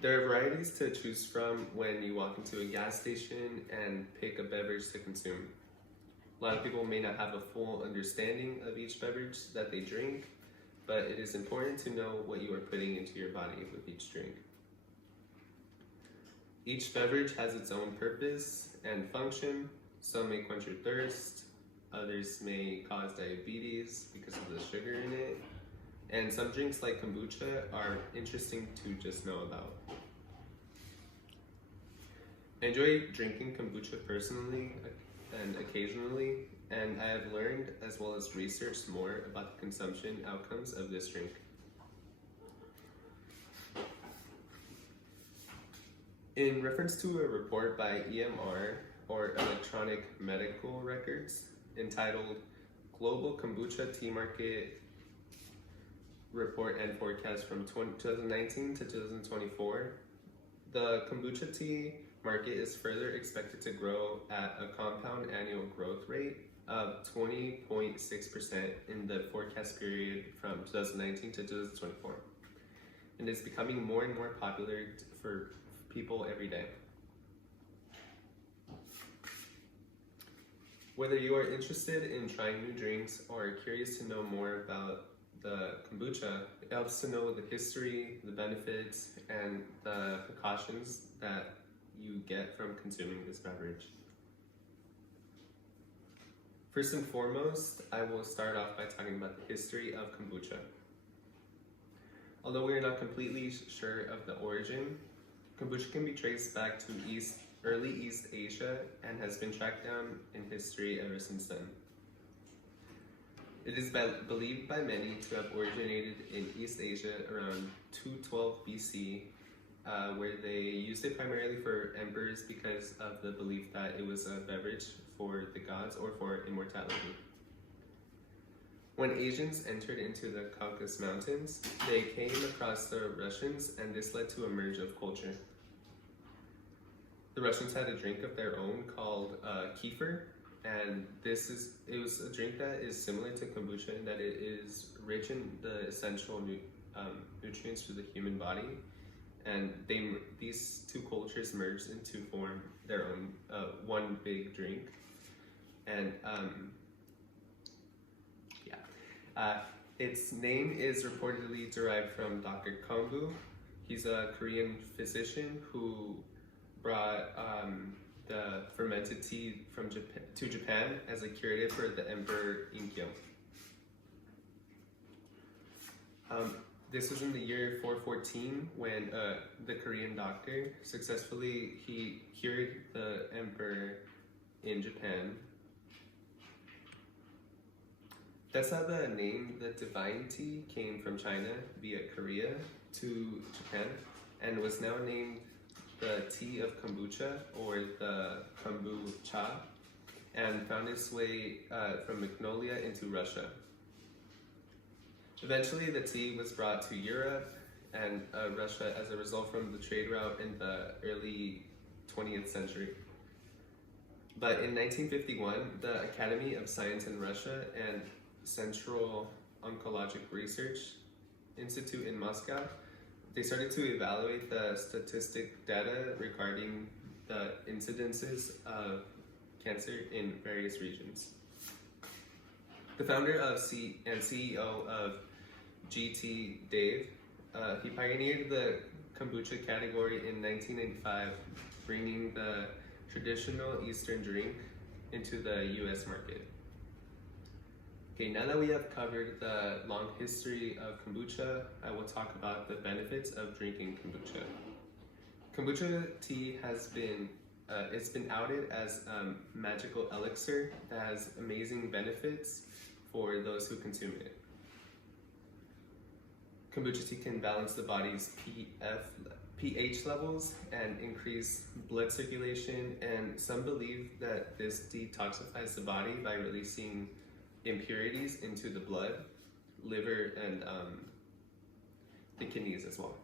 There are varieties to choose from when you walk into a gas station and pick a beverage to consume. A lot of people may not have a full understanding of each beverage that they drink, but it is important to know what you are putting into your body with each drink. Each beverage has its own purpose and function. Some may quench your thirst, others may cause diabetes because of the sugar in it, and some drinks like kombucha are interesting to just know about. I enjoy drinking kombucha personally and occasionally, and I have learned as well as researched more about the consumption outcomes of this drink. In reference to a report by EMR, or Electronic Medical Records, entitled Global Kombucha Tea Market Report and Forecast from 2019 to 2024, the kombucha tea market is further expected to grow at a compound annual growth rate of 20.6% in the forecast period from 2019 to 2024, and is becoming more and more popular for people every day. Whether you are interested in trying new drinks or are curious to know more about the kombucha, it helps to know the history, the benefits, and the precautions that you get from consuming this beverage. First and foremost, I will start off by talking about the history of kombucha. Although we are not completely sure of the origin, kombucha can be traced back to early East Asia and has been tracked down in history ever since then. It is believed by many to have originated in East Asia around 212 BC, where they used it primarily for emperors because of the belief that it was a beverage for the gods or for immortality. When Asians entered into the Caucasus Mountains, they came across the Russians, and this led to a merge of culture. The Russians had a drink of their own called kefir, and it was a drink that is similar to kombucha in that it is rich in the essential nutrients for the human body, and these two cultures merged into form their own one big drink. And its name is reportedly derived from Dr. Kombu. He's a Korean physician who brought the fermented tea to Japan as a curative for the Emperor Inkyo. This was in the year 414 when the Korean doctor successfully cured the emperor in Japan. That's how the name the divine tea came from China via Korea to Japan and was now named the tea of kombucha, or the kombucha, and found its way from Magnolia into Russia. Eventually, the tea was brought to Europe and Russia as a result from the trade route in the early 20th century. But in 1951, the Academy of Science in Russia and Central Oncologic Research Institute in Moscow, they started to evaluate the statistic data regarding the incidences of cancer in various regions. The founder and CEO of GT, Dave, he pioneered the kombucha category in 1995, bringing the traditional Eastern drink into the US market. Okay, now that we have covered the long history of kombucha, I will talk about the benefits of drinking kombucha. Kombucha tea has been outed as a magical elixir that has amazing benefits for those who consume it. Kombucha tea can balance the body's pH levels and increase blood circulation, and some believe that this detoxifies the body by releasing impurities into the blood, liver, and the kidneys as well.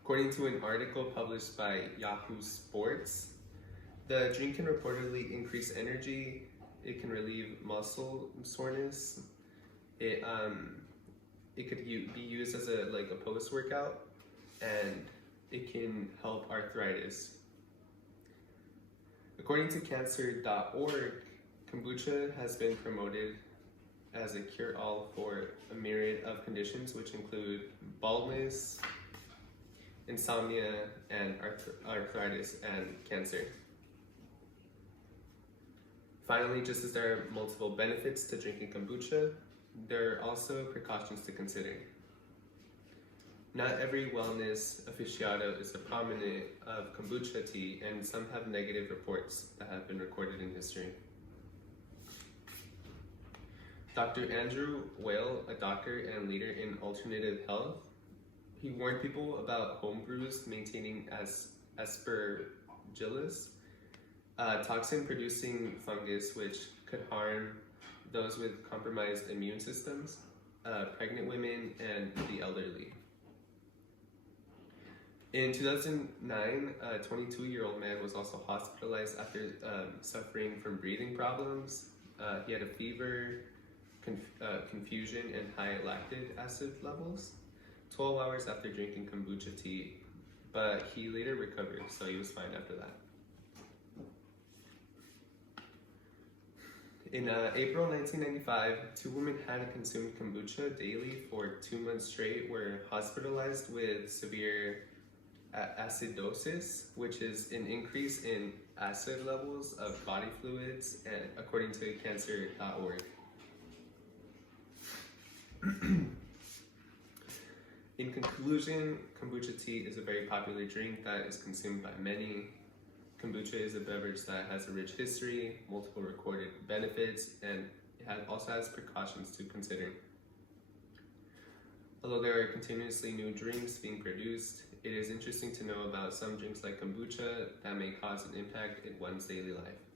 According to an article published by Yahoo Sports, the drink can reportedly increase energy, it can relieve muscle soreness, it could be used as a post-workout and it can help arthritis. According to cancer.org, kombucha has been promoted as a cure-all for a myriad of conditions, which include baldness, insomnia, and arthritis and cancer. Finally, just as there are multiple benefits to drinking kombucha, there are also precautions to consider. Not every wellness aficionado is a proponent of kombucha tea, and some have negative reports that have been recorded in history. Dr. Andrew Weil, a doctor and leader in alternative health, he warned people about home brews maintaining aspergillus, a toxin-producing fungus which could harm those with compromised immune systems, pregnant women, and the elderly. In 2009, a 22-year-old man was also hospitalized after suffering from breathing problems. He had a fever, confusion, and high lactic acid levels 12 hours after drinking kombucha tea, but he later recovered, so he was fine after that. In April 1995, 2 women had consumed kombucha daily for 2 months straight, were hospitalized with severe acidosis, which is an increase in acid levels of body fluids, and according to cancer.org. In conclusion, kombucha tea is a very popular drink that is consumed by many. Kombucha is a beverage that has a rich history, multiple recorded benefits, and it also has precautions to consider. Although there are continuously new drinks being produced, it is interesting to know about some drinks like kombucha that may cause an impact in one's daily life.